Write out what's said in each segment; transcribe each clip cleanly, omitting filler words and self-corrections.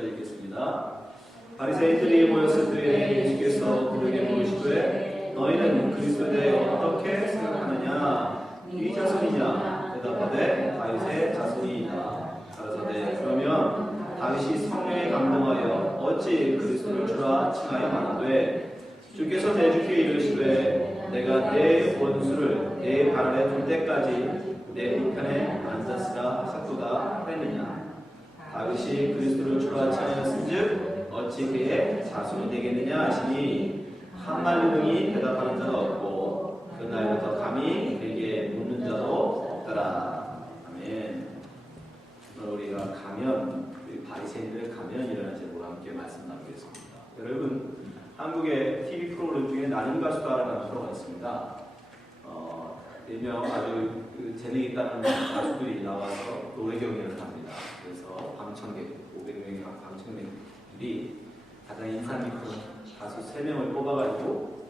15절까지 읽겠습니다. 바리새인들이 모였을 때에 예수께서 그들에게 물으시되 너희는 그리스도에 대해 어떻게 생각하느냐? 이 자손이냐? 대답하되 다윗의 자손이니라. 가라사대 그러면 다윗이 성령에 감동하여 어찌 그리스도를 주라 칭하여 말하되 주께서 내주께 이르시되 내가 내 원수를 내 발 아래 둘 때까지 내 우편에 앉았으라 하도다 했느냐? 다윗이 그리스도를 주라 칭하였은즉 어찌 그의 자손이 되겠느냐 하시니 한 말로 등이 대답하는 자가 없고 그날부터 감히 그에게 묻는 자도 없더라. 아멘. 오늘 우리가 가면, 바리새인들의 가면이라는 제목으로 함께 말씀 나누겠습니다. 여러분, 한국의 TV 프로그램 중에 나는 가수다라는 프로가 있습니다. 4명 아주 재능 있다는 가수들이 나와서 노래 경연을 합니다. 그래서 방청객, 500명의 방청객들이 가장 인상 깊은 가수 3명을 뽑아가지고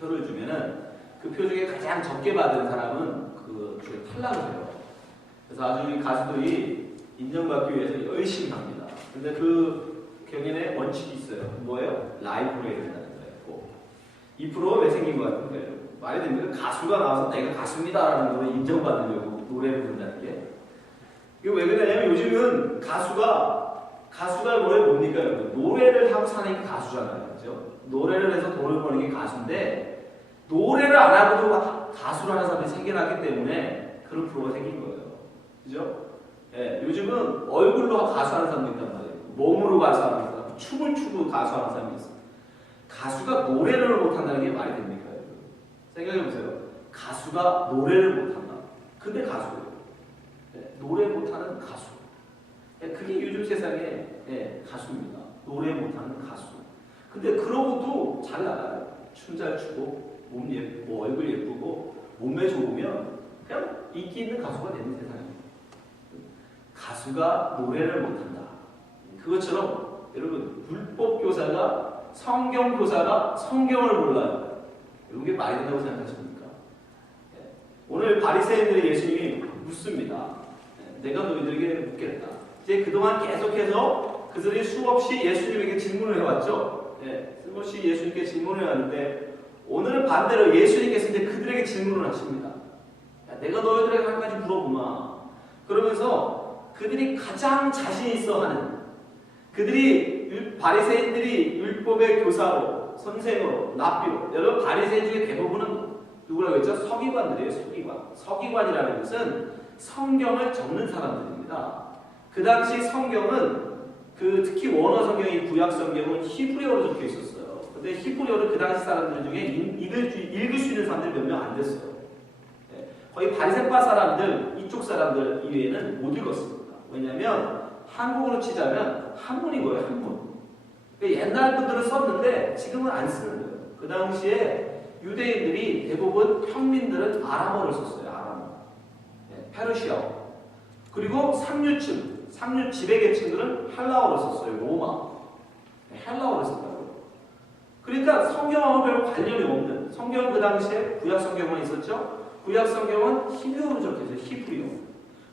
표를 주면은 그 표 중에 가장 적게 받은 사람은 그 중에 탈락을 해요. 그래서 아주 이 가수들이 인정받기 위해서 열심히 합니다. 근데 그 경연에 원칙이 있어요. 뭐예요? 라이브로 해야 된다는 거예요. 이 프로가 왜 생긴 것 같은데요? 말이 됩니까? 가수가 나와서 내가 가수입니다라는 걸 인정받으려고 노래를 부른다는 게. 이거 왜 그러냐면 요즘은 가수가 뭡니까 여러분? 노래를 하고 사는 게 가수잖아요. 그죠? 노래를 해서 돈을 버는 게 가수인데 노래를 안 하고도 가수라는 사람이 생겨났기 때문에 그런 프로가 생긴 거예요. 그죠? 예, 요즘은 얼굴로 가수하는 사람도 있단 말이에요. 몸으로 가수하는 사람, 춤을 추고 가수하는 사람이 있어요. 가수가 노래를 못한다는 게 말이 됩니까? 생각해보세요. 가수가 노래를 못한다. 근데 가수예요. 네, 노래 못하는 가수. 네, 그게 요즘 세상의 가수입니다. 노래 못하는 가수. 근데 그러고도 잘 나가요. 춤 잘 추고 몸 예쁘고 얼굴 예쁘고 몸매 좋으면 그냥 인기 있는 가수가 되는 세상입니다. 가수가 노래를 못한다. 그것처럼 여러분 불법 교사가 성경 교사가 성경을 몰라요. 이게 말이 된다고 생각하십니까? 네. 오늘 바리새인들이 예수님이 묻습니다. 네. 내가 너희들에게 묻겠다. 이제 그동안 계속해서 그들이 수없이 예수님에게 질문을 해왔죠. 네. 수없이 예수님께 질문을 해왔는데 오늘은 반대로 예수님께서 이제 그들에게 질문을 하십니다. 야, 내가 너희들에게 한 가지 물어보마. 그러면서 그들이 가장 자신 있어 하는 바리새인들이 율법의 교사로 선생으로, 랍비로. 여러분 바리새인 중에 대부분은 누구라고 했죠? 서기관들이에요. 서기관이라는 것은 성경을 적는 사람들입니다. 그 당시 성경은 특히 원어 성경이 구약 성경은 히브리어로 적혀 있었어요. 근데 히브리어를 그 당시 사람들 중에 읽을 수 있는 사람들이 몇 명 안 됐어요. 네. 거의 바리새파 사람들, 이쪽 사람들 이외에는 못 읽었습니다. 왜냐하면 한국어로 치자면 한문인 거예요. 한문. 옛날 분들은 썼는데 지금은 안 쓰는 거예요. 그 당시에 유대인들이 대부분 평민들은 아람어를 썼어요. 아람어. 네, 페르시아어. 그리고 상류층, 지배계층들은 헬라어를 썼어요. 로마. 네, 헬라어를 썼다고요. 그러니까 성경하고 별로 관련이 없는, 성경은 그 당시에 구약 성경만 있었죠. 구약 성경은 히브리어로 적혀있어요. 히브리어.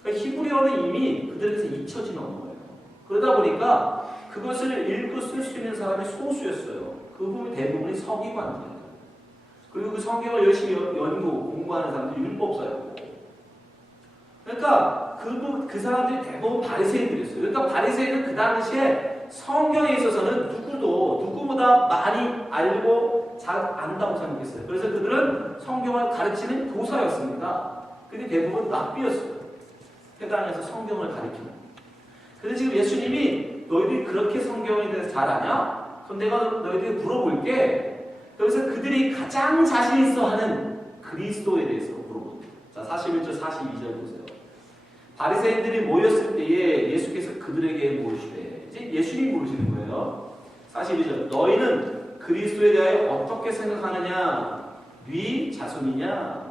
그러니까 히브리어는 이미 그들에서 잊혀진 언어예요. 그러다 보니까 그것을 읽고 쓸 수 있는 사람이 소수였어요. 그 대부분이 서기관입니다. 그리고 그 성경을 열심히 공부하는 사람들이 율법사였고. 그러니까 그 사람들이 대부분 바리새인들이었어요. 그러니까 바리새인은 그 당시에 성경에 있어서는 누구보다 많이 알고 잘 안다고 생각했어요. 그래서 그들은 성경을 가르치는 교사였습니다. 근데 대부분 랍비였어요. 회당에서 성경을 가르치는. 근데 지금 예수님이 너희들이 그렇게 성경에 대해서 잘 아냐? 그럼 내가 너희들에게 물어볼게. 그래서 그들이 가장 자신 있어 하는 그리스도에 대해서 물어봅니다. 자, 41절, 42절 보세요. 바리새인들이 모였을 때에 예수께서 그들에게 물으시되, 이제 예수님이 물으시는 거예요. 42절. 너희는 그리스도에 대하여 어떻게 생각하느냐? 네 자손이냐?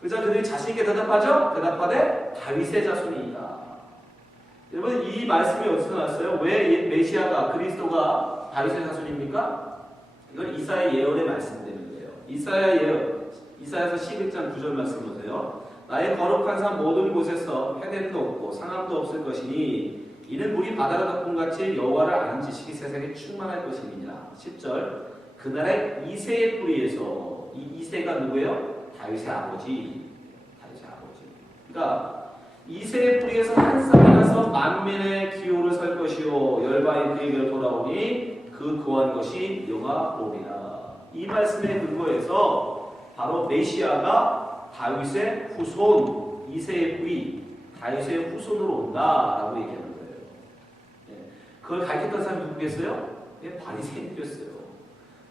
그래서 그들이 자신있게 대답하죠? 대답하되 다윗의 자손이다. 여러분 이 말씀이 어디서 나왔어요? 왜 메시아가 그리스도가 다윗의 자손입니까? 이건 이사야 예언의 말씀들이에요. 이사야서 11장 9절 말씀 보세요. 나의 거룩한 산 모든 곳에서 해됨도 없고 상함도 없을 것이니 이는 물이 바다를 덮음같이 여호와를 아는 지식이 세상에 충만할 것임이니라. 10절 그날의 이새의 뿌리에서 이 이새가 누구예요? 다윗의 아버지. 그러니까 이새의 뿌리에서 한 쌍이 나서 만민의 기호를 설 것이요 열방이 그에게로 돌아오니 그 구한 것이 여호와오리라. 이 말씀에 근거해서 바로 메시아가 다윗의 후손, 이새의 뿌리, 다윗의 후손으로 온다라고 얘기하는 거예요. 그걸 가르쳤던 사람이 누구겠어요? 바리새인이었어요.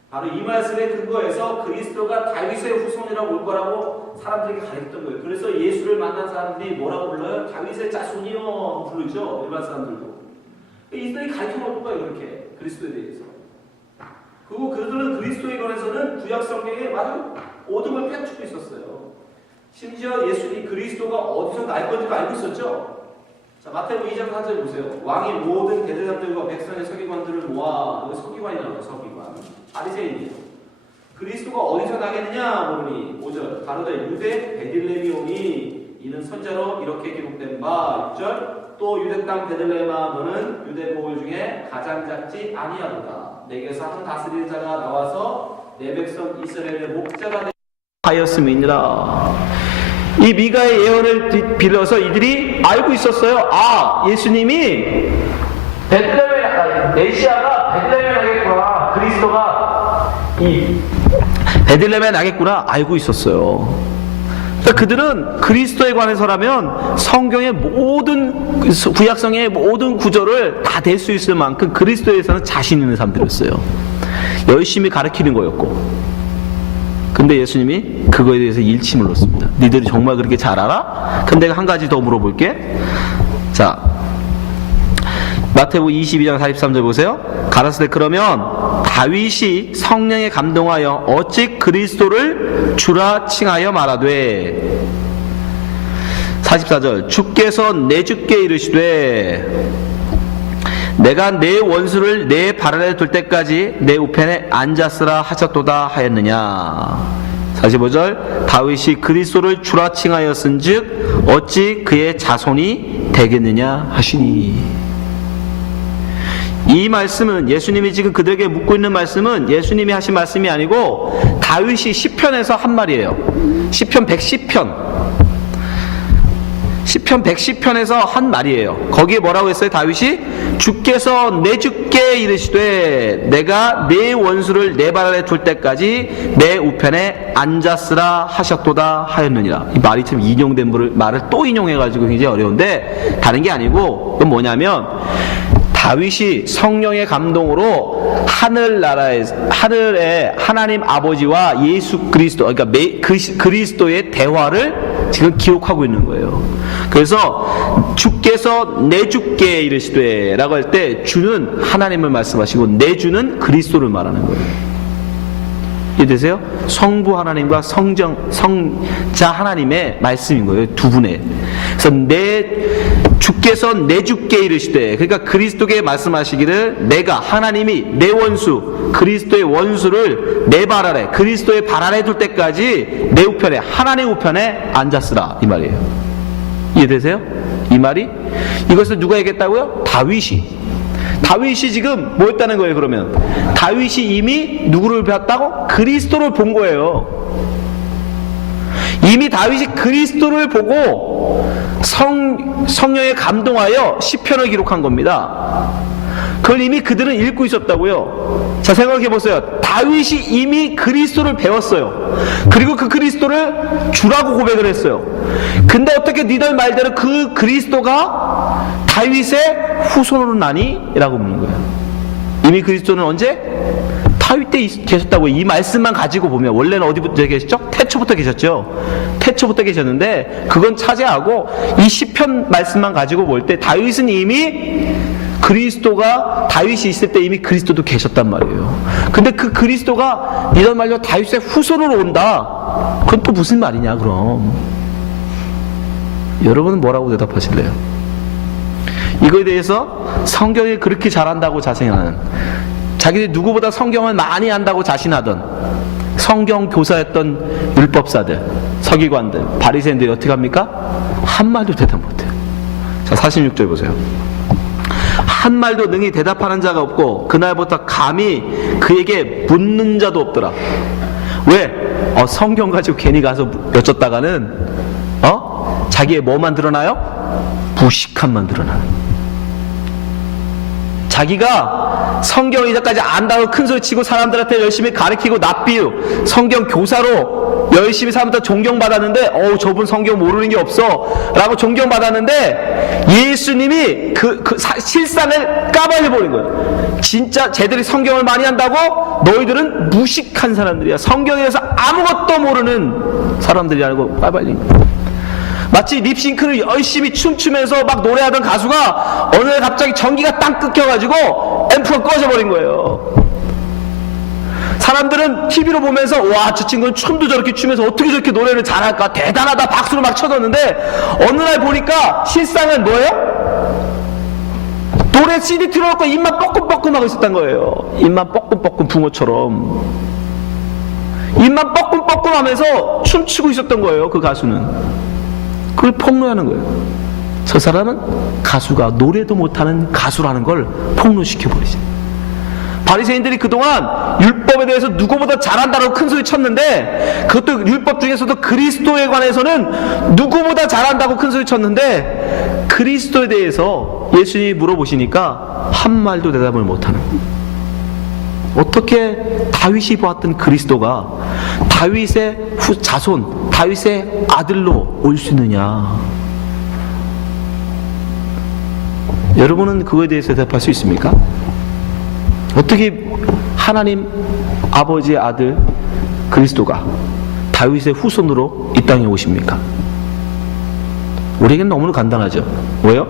바로 이 말씀에 근거해서 그리스도가 다윗의 후손이라고 올 거라고 사람들에게 가르쳤던 거예요. 그래서 예수를 만난 사람들이 뭐라고 불러요? 다윗의 자손이요 부르죠. 일반 사람들도. 이들이 가르쳐 놓은 거예요. 그렇게 그리스도에 대해서. 그리고 그들은 그리스도에 관해서는 구약 성경에 아주 모든 걸 펼치고 있었어요. 심지어 예수님 그리스도가 어디서 날 건지도 알고 있었죠. 자, 마태복음 2장 4절 보세요. 왕이 모든 대제사장들과 백성의 서기관들을 모아, 여기 서기관이 나와요. 서기관. 바리새인이에요. 그리스도가 어디서 나겠느냐 물으니 5절 가로되 유대 베들레헴이 오니 이는 선자로 이렇게 기록된 바 6절 또 유대 땅 베들레헴아 너는 유대 보홀 중에 가장 작지 아니하도다. 내게서 한 다스리는 자가 나와서 내 백성 이스라엘의 목자가 하였음이니라. 이 미가의 예언을 빌어서 이들이 알고 있었어요. 아, 예수님이 베들레헴에 메시아가 베들레헴에 나겠구나. 그리스도가 이 베들레헴에 나겠구나 알고 있었어요. 그러니까 그들은 그리스도에 관해서라면 성경의 모든 구약성의 모든 구절을 다 댈 수 있을 만큼 그리스도에 대해서는 자신 있는 사람들이었어요. 열심히 가르치는 거였고. 근데 예수님이 그거에 대해서 일침을 놓습니다. 니들이 정말 그렇게 잘 알아? 근데 내가 한 가지 더 물어볼게. 자, 마태복음 22장 43절 보세요. 가라사대 그러면 다윗이 성령에 감동하여 어찌 그리스도를 주라 칭하여 말하되 44절 주께서 내 주께 이르시되 내가 내 원수를 내 발 아래 둘 때까지 내 우편에 앉았으라 하셨도다 하였느냐. 45절 다윗이 그리스도를 주라 칭하였은즉 어찌 그의 자손이 되겠느냐 하시니. 이 말씀은 예수님이 지금 그들에게 묻고 있는 말씀은 예수님이 하신 말씀이 아니고 다윗이 시편에서 한 말이에요. 시편 110편 110편에서 한 말이에요. 거기에 뭐라고 했어요? 다윗이 주께서 내 주께 이르시되 내가 내 원수를 내 발 아래 둘 때까지 내 우편에 앉았으라 하셨도다 하였느니라. 이 말이 참 인용된 말을 또 인용해가지고 굉장히 어려운데 다른 게 아니고 그건 뭐냐면 다윗이 성령의 감동으로 하늘에 하나님 아버지와 예수 그리스도, 그러니까 그리스도의 대화를 지금 기록하고 있는 거예요. 그래서 주께서 내 주께 이르시되 라고 할 때 주는 하나님을 말씀하시고 내 주는 그리스도를 말하는 거예요. 이해되세요? 성부 하나님과 성자 하나님의 말씀인 거예요. 두 분의. 그래서 주께서 내 주께 이르시되, 그러니까 그리스도께 말씀하시기를 내가 하나님이 내 원수 그리스도의 원수를 내 발 아래 그리스도의 발 아래 둘 때까지 내 우편에 하나님의 우편에 앉았으라 이 말이에요. 이해되세요? 이 말이 이것을 누가 얘기했다고요? 다윗이 지금 뭐 했다는 거예요? 그러면 다윗이 이미 누구를 봤다고? 그리스도를 본 거예요. 이미 다윗이 그리스도를 보고 성령에 감동하여 시편을 기록한 겁니다. 그걸 이미 그들은 읽고 있었다고요. 자, 생각해 보세요. 다윗이 이미 그리스도를 배웠어요. 그리고 그 그리스도를 주라고 고백을 했어요. 근데 어떻게 니들 말대로 그 그리스도가 다윗의 후손으로 나니? 라고 묻는 거예요. 이미 그리스도는 언제? 다윗 때 계셨다고. 이 말씀만 가지고 보면 원래는 어디부터 계셨죠? 태초부터 계셨죠. 태초부터 계셨는데 그건 차지하고 이 시편 말씀만 가지고 볼 때 다윗은 이미 그리스도가 다윗이 있을 때 이미 그리스도도 계셨단 말이에요. 근데 그 그리스도가 이런 말로 다윗의 후손으로 온다. 그건 또 무슨 말이냐 그럼. 여러분은 뭐라고 대답하실래요? 이거에 대해서 성경이 그렇게 잘한다고 자신하는, 자기들이 누구보다 성경을 많이 안다고 자신하던 성경 교사였던 율법사들, 서기관들, 바리새인들이 어떻게 합니까? 한 말도 대답 못해요. 자, 46절 보세요. 한말도 능히 대답하는 자가 없고 그날부터 감히 그에게 묻는 자도 없더라. 왜? 성경 가지고 괜히 가서 여쭙다가는 자기의 뭐만 드러나요? 무식함만 드러나요. 자기가 성경을 이제까지 안다고 큰소리 치고 사람들한테 열심히 가르치고 납비우 성경 교사로 열심히 사람들 존경받았는데 저분 성경 모르는 게 없어 라고 존경받았는데 예수님이 실상을 까발려버린 거예요. 진짜 쟤들이 성경을 많이 한다고 너희들은 무식한 사람들이야. 성경에 대해서 아무것도 모르는 사람들이라고 까발린 거예요. 마치 립싱크를 열심히 춤추면서 막 노래하던 가수가 어느 날 갑자기 전기가 땅 끊겨가지고 앰프가 꺼져버린 거예요. 사람들은 TV로 보면서 와, 저 친구는 춤도 저렇게 추면서 어떻게 저렇게 노래를 잘할까 대단하다 박수를 막 쳐줬는데 어느 날 보니까 실상은 뭐예요? 노래 CD 틀어놓고 입만 뻐끔뻐끔 하고 있었단 거예요. 입만 뻐끔뻐끔 붕어처럼 입만 뻐끔뻐끔 하면서 춤추고 있었던 거예요. 그 가수는. 그걸 폭로하는 거예요. 저 사람은 가수가 노래도 못하는 가수라는 걸 폭로시켜버리죠. 바리새인들이 그동안 율법에 대해서 누구보다 잘한다고 큰소리 쳤는데 그것도 율법 중에서도 그리스도에 관해서는 누구보다 잘한다고 큰소리 쳤는데 그리스도에 대해서 예수님이 물어보시니까 한말도 대답을 못하는 거예요. 어떻게 다윗이 보았던 그리스도가 다윗의 자손, 다윗의 아들로 올 수 있느냐? 여러분은 그거에 대해서 대답할 수 있습니까? 어떻게 하나님 아버지의 아들 그리스도가 다윗의 후손으로 이 땅에 오십니까? 우리에게는 너무나 간단하죠. 왜요?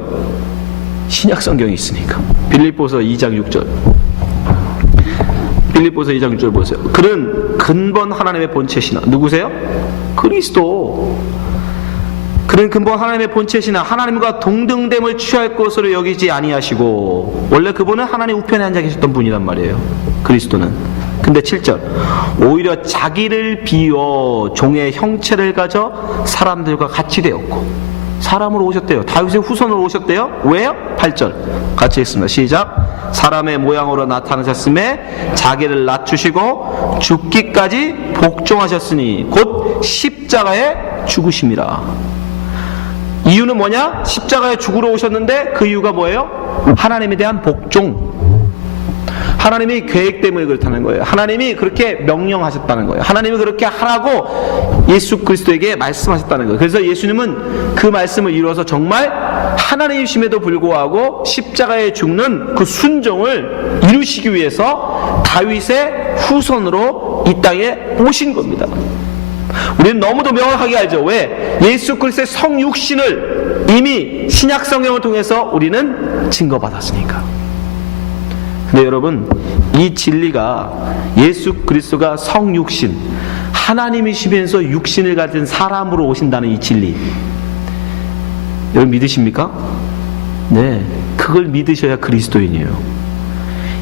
신약 성경이 있으니까. 빌립보서 2장 6절. 빌립보서 2장 6절 보세요. 그는 근본 하나님의 본체시나 누구세요? 그리스도. 그는 근본 하나님의 본체시나 하나님과 동등됨을 취할 것으로 여기지 아니하시고 원래 그분은 하나님 우편에 앉아 계셨던 분이란 말이에요. 그리스도는. 근데 7절 오히려 자기를 비워 종의 형체를 가져 사람들과 같이 되었고 사람으로 오셨대요. 다윗의 후손으로 오셨대요. 왜요? 8절 같이 했습니다. 시작. 사람의 모양으로 나타나셨음에 자기를 낮추시고 죽기까지 복종하셨으니 곧 십자가에 죽으심이라. 이유는 뭐냐? 십자가에 죽으러 오셨는데 그 이유가 뭐예요? 하나님에 대한 복종. 하나님이 계획 때문에 그렇다는 거예요. 하나님이 그렇게 명령하셨다는 거예요. 하나님이 그렇게 하라고 예수 그리스도에게 말씀하셨다는 거예요. 그래서 예수님은 그 말씀을 이루어서 정말 하나님이심에도 불구하고 십자가에 죽는 그 순종을 이루시기 위해서 다윗의 후손으로 이 땅에 오신 겁니다. 우리는 너무도 명확하게 알죠. 왜? 예수 그리스도의 성육신을 이미 신약 성경을 통해서 우리는 증거받았으니까. 근데 여러분, 이 진리가 예수 그리스도가 성육신, 하나님이시면서 육신을 가진 사람으로 오신다는 이 진리, 여러분 믿으십니까? 네, 그걸 믿으셔야 그리스도인이에요.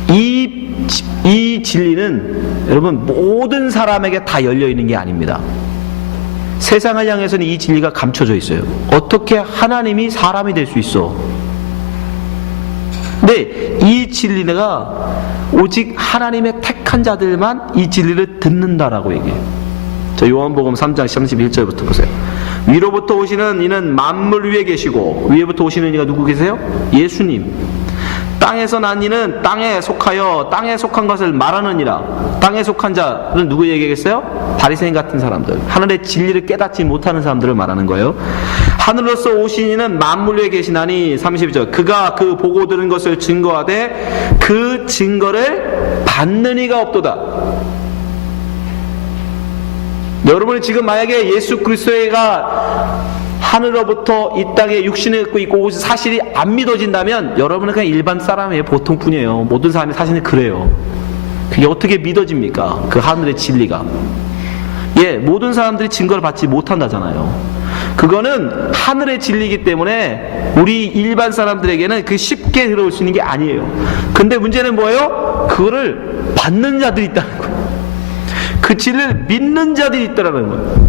이 진리는 여러분 모든 사람에게 다 열려있는 게 아닙니다. 세상을 향해서는 이 진리가 감춰져 있어요. 어떻게 하나님이 사람이 될 수 있어? 근데 이 진리가 오직 하나님의 택한 자들만 이 진리를 듣는다라고 얘기해요. 자, 요한복음 3장 31절부터 보세요. 위로부터 오시는 이는 만물 위에 계시고 위에부터 오시는 이가 누구 계세요? 예수님. 땅에서 난 이는 땅에 속하여 땅에 속한 것을 말하느니라. 땅에 속한 자는 누구 얘기겠어요? 바리새인 같은 사람들, 하늘의 진리를 깨닫지 못하는 사람들을 말하는 거예요. 하늘로서 오신 이는 만물 위에 계시나니 32절 그가 그 보고 들은 것을 증거하되 그 증거를 받는 이가 없도다. 여러분이 지금 만약에 예수 그리스도가 하늘로부터 이 땅에 육신을 입고 오신 사실이 안 믿어진다면 여러분은 그냥 일반 사람이에요. 보통뿐이에요. 모든 사람이 사실은 그래요. 그게 어떻게 믿어집니까? 그 하늘의 진리가. 예, 모든 사람들이 증거를 받지 못한다잖아요. 그거는 하늘의 진리이기 때문에 우리 일반 사람들에게는 그 쉽게 들어올 수 있는 게 아니에요. 근데 문제는 뭐예요? 그거를 받는 자들이 있다는 거예요. 그 진리를 믿는 자들이 있다는 거예요.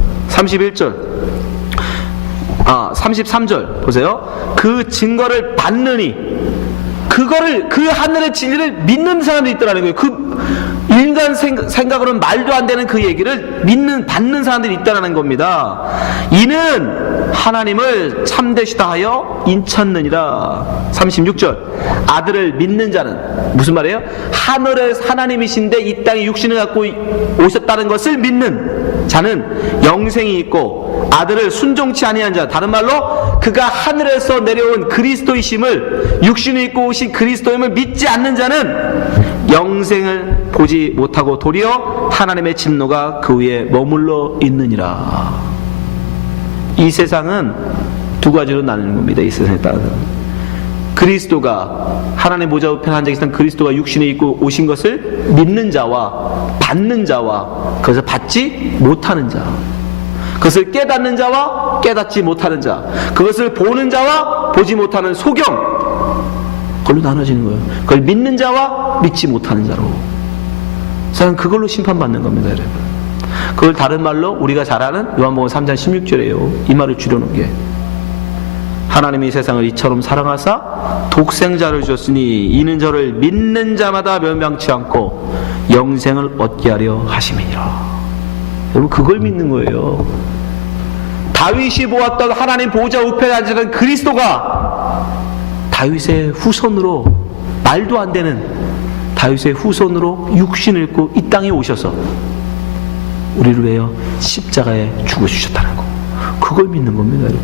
33절 보세요. 그 증거를 받느니, 그 그 하늘의 진리를 믿는 사람도 있더라는 거예요. 그 인간 생각으로는 말도 안 되는 그 얘기를 받는 사람들이 있다는 겁니다. 이는 하나님을 참되시다 하여 인쳤느니라. 36절. 아들을 믿는 자는 무슨 말이에요? 하늘의 하나님이신데 이 땅에 육신을 갖고 오셨다는 것을 믿는 자는 영생이 있고, 아들을 순종치 아니한 자, 다른 말로 그가 하늘에서 내려온 그리스도이심을, 육신을 입고 오신 그리스도임을 믿지 않는 자는 영생을 보지 못하고 도리어 하나님의 진노가 그 위에 머물러 있느니라. 이 세상은 두 가지로 나뉘는 겁니다. 이 세상에 따라서 그리스도가 하나님 보좌 우편에 앉아 계신 그리스도가 육신을 입고 오신 것을 믿는 자와 받는 자와 그것을 받지 못하는 자, 그것을 깨닫는 자와 깨닫지 못하는 자, 그것을 보는 자와 보지 못하는 소경, 그걸로 나눠지는 거예요. 그걸 믿는 자와 믿지 못하는 자로. 세상은 그걸로 심판받는 겁니다, 여러분. 그걸 다른 말로 우리가 잘 아는 요한복음 3장 16절이에요. 이 말을 줄여놓은 게, 하나님이 세상을 이처럼 사랑하사 독생자를 주셨으니 이는 저를 믿는 자마다 멸망치 않고 영생을 얻게 하려 하심이니라. 여러분, 그걸 믿는 거예요. 다윗이 보았던 하나님 보좌 우편에 앉은 그리스도가 다윗의 후손으로, 말도 안 되는 다윗의 후손으로 육신을 입고 이 땅에 오셔서 우리를 위하여 십자가에 죽어주셨다는 거, 그걸 믿는 겁니다, 여러분.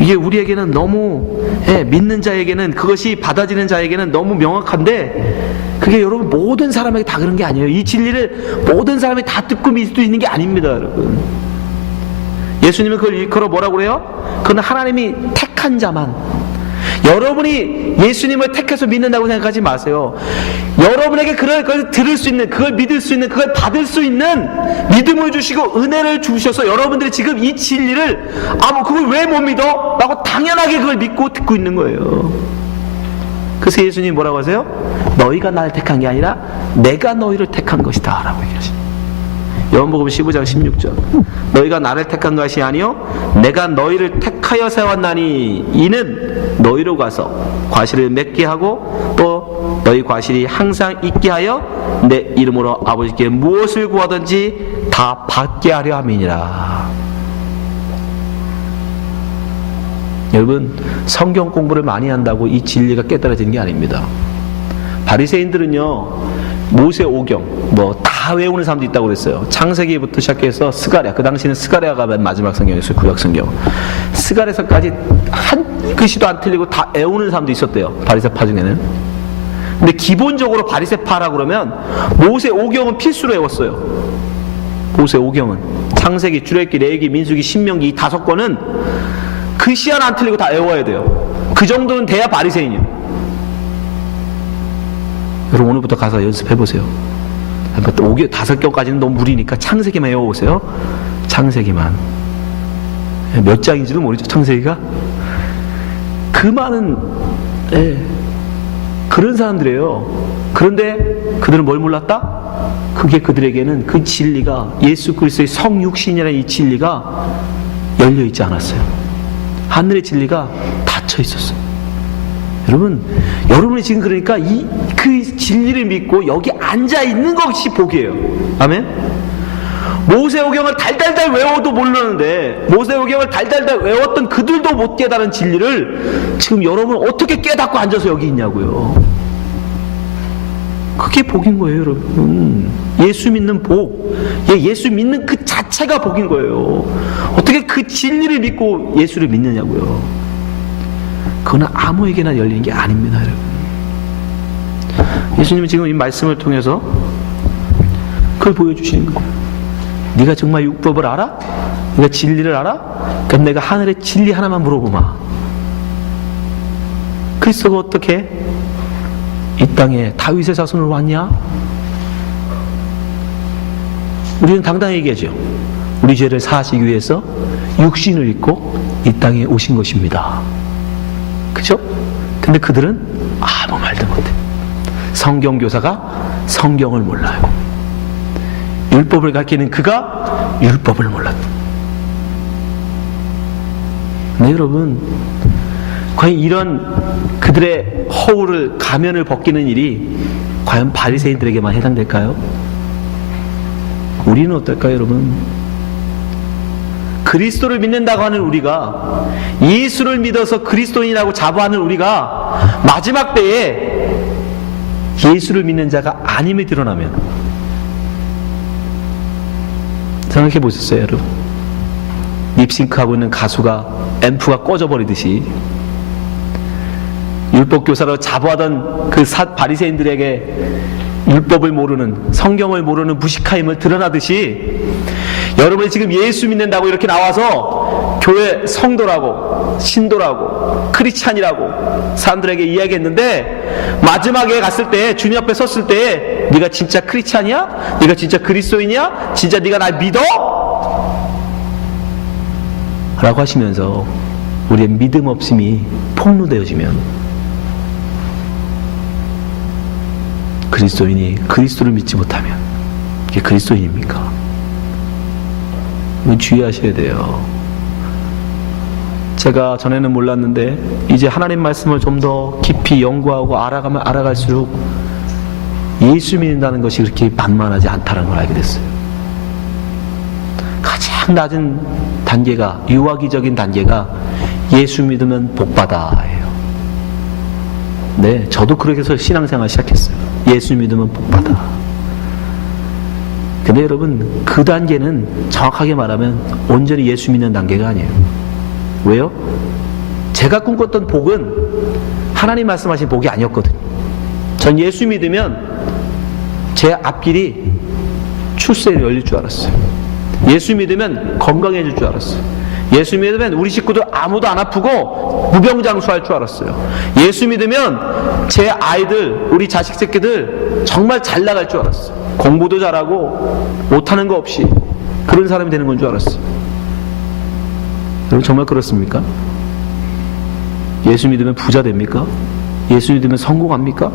이게 우리에게는 너무, 믿는 자에게는, 그것이 받아지는 자에게는 너무 명확한데, 그게 여러분 모든 사람에게 다 그런 게 아니에요. 이 진리를 모든 사람이 다 듣고 믿을 수 있는 게 아닙니다, 여러분. 예수님은 그걸 일컬어 뭐라고 그래요? 그건 하나님이 택한 자만. 여러분이 예수님을 택해서 믿는다고 생각하지 마세요. 여러분에게 그걸 들을 수 있는, 그걸 믿을 수 있는, 그걸 받을 수 있는 믿음을 주시고 은혜를 주셔서 여러분들이 지금 이 진리를, 그걸 왜 못 믿어? 라고 당연하게 그걸 믿고 듣고 있는 거예요. 그래서 예수님이 뭐라고 하세요? 너희가 나를 택한 게 아니라 내가 너희를 택한 것이다 라고 얘기하십니다. 요한복음 15장 16절. 너희가 나를 택한 것이 아니요 내가 너희를 택하여 세웠나니 이는 너희로 가서 과실을 맺게 하고 또 너희 과실이 항상 있게 하여 내 이름으로 아버지께 무엇을 구하든지 다 받게 하려 함이니라. 여러분, 성경 공부를 많이 한다고 이 진리가 깨달아지는 게 아닙니다. 바리새인들은요, 모세 오경 다 외우는 사람도 있다고 그랬어요. 창세기부터 시작해서 스가랴, 그 당시는 스가랴가 맨 마지막 성경이었어요. 구약 성경. 스가랴서까지 한 글씨도 안 틀리고 다 외우는 사람도 있었대요, 바리새파 중에는. 근데 기본적으로 바리새파라고 그러면 모세 오경은 필수로 외웠어요. 모세 오경은 창세기, 출애굽기, 레위기, 민수기, 신명기 이 5권은 글씨 하나 안 틀리고 다 외워야 돼요. 그 정도는 돼야 바리새인이에요. 여러분, 오늘부터 가서 연습해보세요. 5경까지는 너무 무리니까 창세기만 외워보세요. 창세기만. 몇 장인지도 모르죠, 창세기가? 그 많은, 그런 사람들이에요. 그런데 그들은 뭘 몰랐다? 그게 그들에게는 그 진리가, 예수 그리스도의 성육신이라는 이 진리가 열려있지 않았어요. 하늘의 진리가 닫혀 있었어요. 여러분이 지금 그러니까 그 진리를 믿고 여기 앉아 있는 것이 복이에요. 아멘? 모세오경을 달달달 외워도 모르는데, 모세오경을 달달달 외웠던 그들도 못 깨달은 진리를 지금 여러분 어떻게 깨닫고 앉아서 여기 있냐고요. 그게 복인 거예요, 여러분. 예수 믿는 복, 예수 믿는 그 자체가 복인 거예요. 어떻게 그 진리를 믿고 예수를 믿느냐고요. 그건 아무에게나 열리는 게 아닙니다, 여러분. 예수님은 지금 이 말씀을 통해서 그걸 보여주시는 거예요. 네가 정말 율법을 알아? 네가 진리를 알아? 그럼 내가 하늘의 진리 하나만 물어보마. 그리스도가 어떻게 이 땅에 다윗의 자손으로 왔냐? 우리는 당당히 얘기하죠. 우리 죄를 사하시기 위해서 육신을 입고 이 땅에 오신 것입니다. 그죠? 근데 그들은 아무 말도 못해. 성경교사가 성경을 몰라요. 율법을 가르치는 그가 율법을 몰랐다. 네, 여러분, 과연 이런 그들의 허울을 가면을 벗기는 일이 과연 바리새인들에게만 해당될까요? 우리는 어떨까요, 여러분? 그리스도를 믿는다고 하는 우리가, 예수를 믿어서 그리스도인이라고 자부하는 우리가 마지막 때에 예수를 믿는 자가 아님이 드러나면, 생각해 보셨어요, 여러분? 립싱크하고 있는 가수가 앰프가 꺼져버리듯이 율법교사로 자부하던 그 바리새인들에게 율법을 모르는, 성경을 모르는 무식함을 드러나듯이, 여러분이 지금 예수 믿는다고 이렇게 나와서 교회 성도라고, 신도라고, 크리스찬이라고 사람들에게 이야기했는데, 마지막에 갔을 때, 주님 앞에 섰을 때, 네가 진짜 크리스찬이야? 네가 진짜 그리스도인이야? 진짜 네가 날 믿어? 라고 하시면서 우리의 믿음 없음이 폭로되어지면, 그리스도인이 그리스도를 믿지 못하면 이게 그리스도인입니까? 이건 주의하셔야 돼요. 제가 전에는 몰랐는데 이제 하나님 말씀을 좀 더 깊이 연구하고 알아가면 알아갈수록 예수 믿는다는 것이 그렇게 만만하지 않다는 걸 알게 됐어요. 가장 낮은 단계가, 유아기적인 단계가 예수 믿으면 복받아예요. 네, 저도 그렇게 해서 신앙생활 시작했어요. 예수 믿으면 복받아. 근데 여러분, 그 단계는 정확하게 말하면 온전히 예수 믿는 단계가 아니에요. 왜요? 제가 꿈꿨던 복은 하나님 말씀하신 복이 아니었거든요. 전 예수 믿으면 제 앞길이 출세에 열릴 줄 알았어요. 예수 믿으면 건강해질 줄 알았어요. 예수 믿으면 우리 식구들 아무도 안 아프고 무병장수할 줄 알았어요. 예수 믿으면 제 아이들, 우리 자식 새끼들 정말 잘 나갈 줄 알았어요. 공부도 잘하고 못하는 거 없이 그런 사람이 되는 건 줄 알았어요. 여러분, 정말 그렇습니까? 예수 믿으면 부자 됩니까? 예수 믿으면 성공합니까?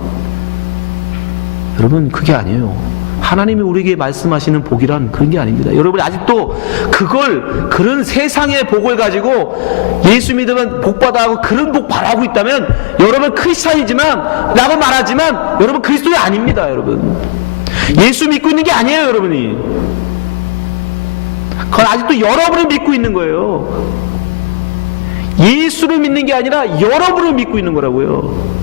여러분, 그게 아니에요. 하나님이 우리에게 말씀하시는 복이란 그런 게 아닙니다. 여러분이 아직도 그런 세상의 복을 가지고 예수 믿으면 복받아 하고 그런 복 바라고 있다면, 여러분 크리스찬이지만 라고 말하지만 여러분 그리스도인이 아닙니다. 여러분, 예수 믿고 있는 게 아니에요. 여러분이 그건 아직도 여러분을 믿고 있는 거예요. 예수를 믿는 게 아니라 여러분을 믿고 있는 거라고요.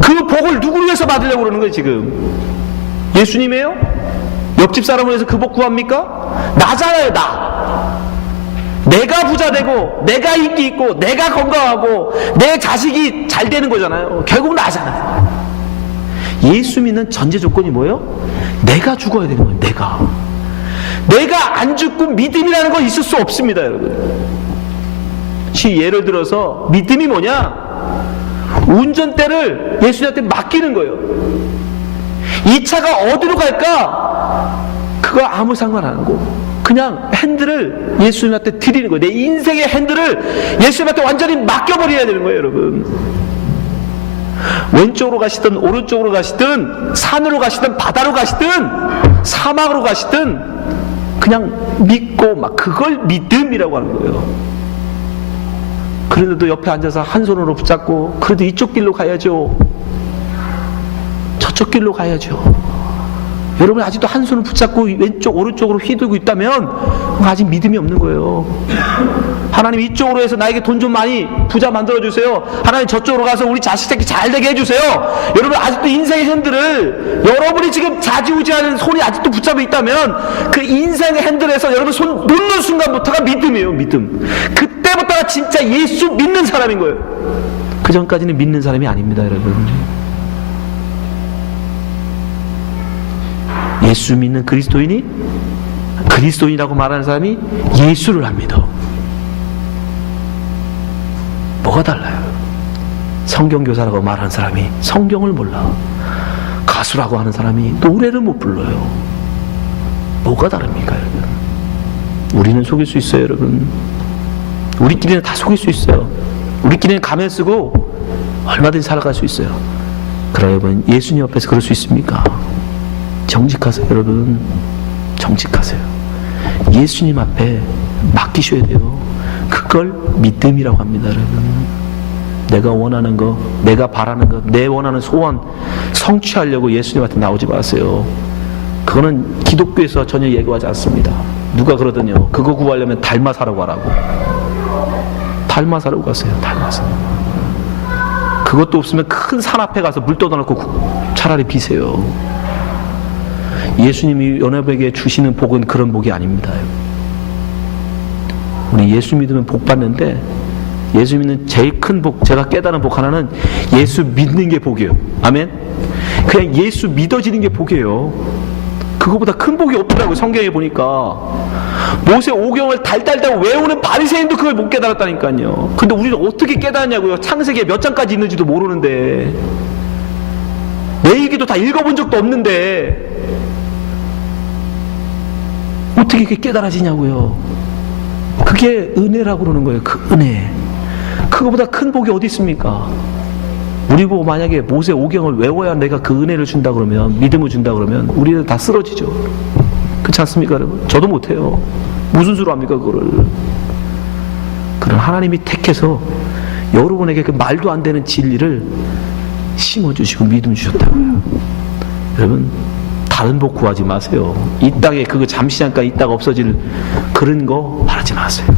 그 복을 누구를 위해서 받으려고 그러는 거예요 지금? 예수님이에요? 옆집 사람을 위해서 그 복 구합니까? 나잖아요, 나. 내가 부자 되고, 내가 인기 있고, 내가 건강하고, 내 자식이 잘 되는 거잖아요. 결국 나잖아요. 예수 믿는 전제 조건이 뭐예요? 내가 죽어야 되는 거예요, 내가 안 죽고 믿음이라는 건 있을 수 없습니다, 여러분. 예를 들어서 믿음이 뭐냐? 운전대를 예수님한테 맡기는 거예요. 이 차가 어디로 갈까? 그거 아무 상관 안 하고 그냥 핸들을 예수님한테 드리는 거예요. 내 인생의 핸들을 예수님한테 완전히 맡겨버려야 되는 거예요, 여러분. 왼쪽으로 가시든 오른쪽으로 가시든 산으로 가시든 바다로 가시든 사막으로 가시든 그냥 믿고 막 그걸 믿음이라고 하는 거예요. 그런데도 옆에 앉아서 한 손으로 붙잡고, 그래도 이쪽 길로 가야죠, 저쪽 길로 가야죠. 여러분 아직도 한 손을 붙잡고 왼쪽 오른쪽으로 휘두르고 있다면 아직 믿음이 없는 거예요. 하나님 이쪽으로 해서 나에게 돈 좀 많이 부자 만들어주세요. 하나님 저쪽으로 가서 우리 자식 새끼 잘 되게 해주세요. 여러분 아직도 인생의 핸들을, 여러분이 지금 좌지우지하는 손이 아직도 붙잡혀 있다면 그 인생의 핸들에서 여러분 손 놓는 순간부터가 믿음이에요. 믿음. 그때부터가 진짜 예수 믿는 사람인 거예요. 그 전까지는 믿는 사람이 아닙니다, 여러분. 예수 믿는 그리스도인이, 그리스도인이라고 말하는 사람이 예수를 안 믿어. 뭐가 달라요? 성경교사라고 말하는 사람이 성경을 몰라. 가수라고 하는 사람이 노래를 못 불러요. 뭐가 다릅니까, 여러분? 우리는 속일 수 있어요, 여러분. 우리끼리는 다 속일 수 있어요. 우리끼리는 가면 쓰고 얼마든지 살아갈 수 있어요. 그러나 여러분, 예수님 앞에서 그럴 수 있습니까? 정직하세요, 여러분. 정직하세요. 예수님 앞에 맡기셔야 돼요. 그걸 믿음이라고 합니다, 여러분. 내가 원하는 거, 내가 바라는 거, 내 원하는 소원 성취하려고 예수님한테 나오지 마세요. 그거는 기독교에서 전혀 예고하지 않습니다. 누가 그러더니요, 그거 구하려면 달마사라고 하라고. 달마사라고 가세요. 달마사. 그것도 없으면 큰 산 앞에 가서 물 떠다놓고 차라리 비세요. 예수님이 연합에게 주시는 복은 그런 복이 아닙니다. 우리 예수 믿으면 복 받는데, 예수 믿는 제일 큰 복, 제가 깨달은 복 하나는 예수 믿는 게 복이에요. 아멘? 그냥 예수 믿어지는 게 복이에요. 그거보다 큰 복이 없더라고요. 성경에 보니까 모세 오경을 달달달 외우는 바리새인도 그걸 못 깨달았다니까요. 근데 우리는 어떻게 깨달았냐고요. 창세기에 몇 장까지 있는지도 모르는데, 레위기도 다 읽어본 적도 없는데 어떻게 그게 깨달아지냐고요. 그게 은혜라고 그러는 거예요. 그 은혜. 그거보다 큰 복이 어디 있습니까? 우리 보고 만약에 모세 오경을 외워야 내가 그 은혜를 준다 그러면, 믿음을 준다 그러면 우리는 다 쓰러지죠. 그렇지 않습니까, 여러분? 저도 못해요. 무슨 수로 합니까, 그거를? 그런 하나님이 택해서 여러분에게 그 말도 안 되는 진리를 심어주시고 믿음 주셨다고요. 여러분, 다른 복 구하지 마세요. 이 땅에 그거 잠시 잠깐 있다가 없어질 그런 거 바라지 마세요.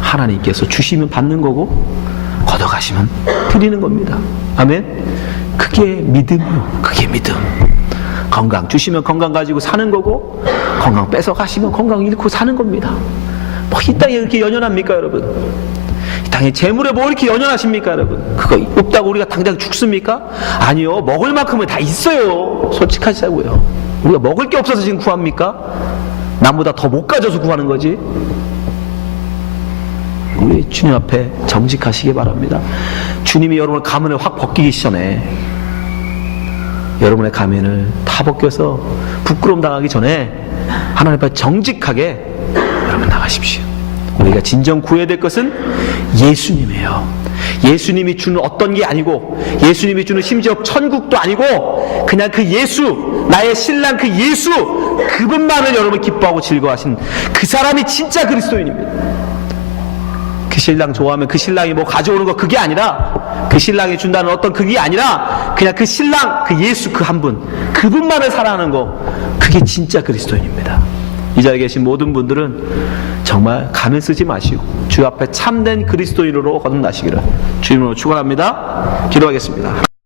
하나님께서 주시면 받는 거고, 걷어가시면 드리는 겁니다. 아멘? 그게 믿음이요. 그게 믿음. 건강 주시면 건강 가지고 사는 거고, 건강 뺏어가시면 건강 잃고 사는 겁니다. 뭐 이 땅에 이렇게 연연합니까, 여러분? 이 땅에 재물에 뭐 이렇게 연연하십니까, 여러분? 그거 없다고 우리가 당장 죽습니까? 아니요. 먹을 만큼은 다 있어요. 솔직하시자고요. 우리가 먹을 게 없어서 지금 구합니까? 남보다 더 못 가져서 구하는 거지. 우리 주님 앞에 정직하시기 바랍니다. 주님이 여러분의 가면을 확 벗기기 전에, 여러분의 가면을 다 벗겨서 부끄러움 당하기 전에 하나님 앞에 정직하게 여러분 나가십시오. 우리가 진정 구해야 될 것은 예수님이에요. 예수님이 주는 어떤 게 아니고, 예수님이 주는 심지어 천국도 아니고, 그냥 그 예수, 나의 신랑 그 예수, 그분만을 여러분 기뻐하고 즐거워하신 그 사람이 진짜 그리스도인입니다. 그 신랑 좋아하면 그 신랑이 뭐 가져오는 거 그게 아니라, 그 신랑이 준다는 어떤 그게 아니라, 그냥 그 신랑, 그 예수 그 한 분, 그분만을 사랑하는 거, 그게 진짜 그리스도인입니다. 이 자리에 계신 모든 분들은 정말 가면 쓰지 마시고 주 앞에 참된 그리스도인으로 거듭나시기를 주님으로 축원합니다. 기도하겠습니다.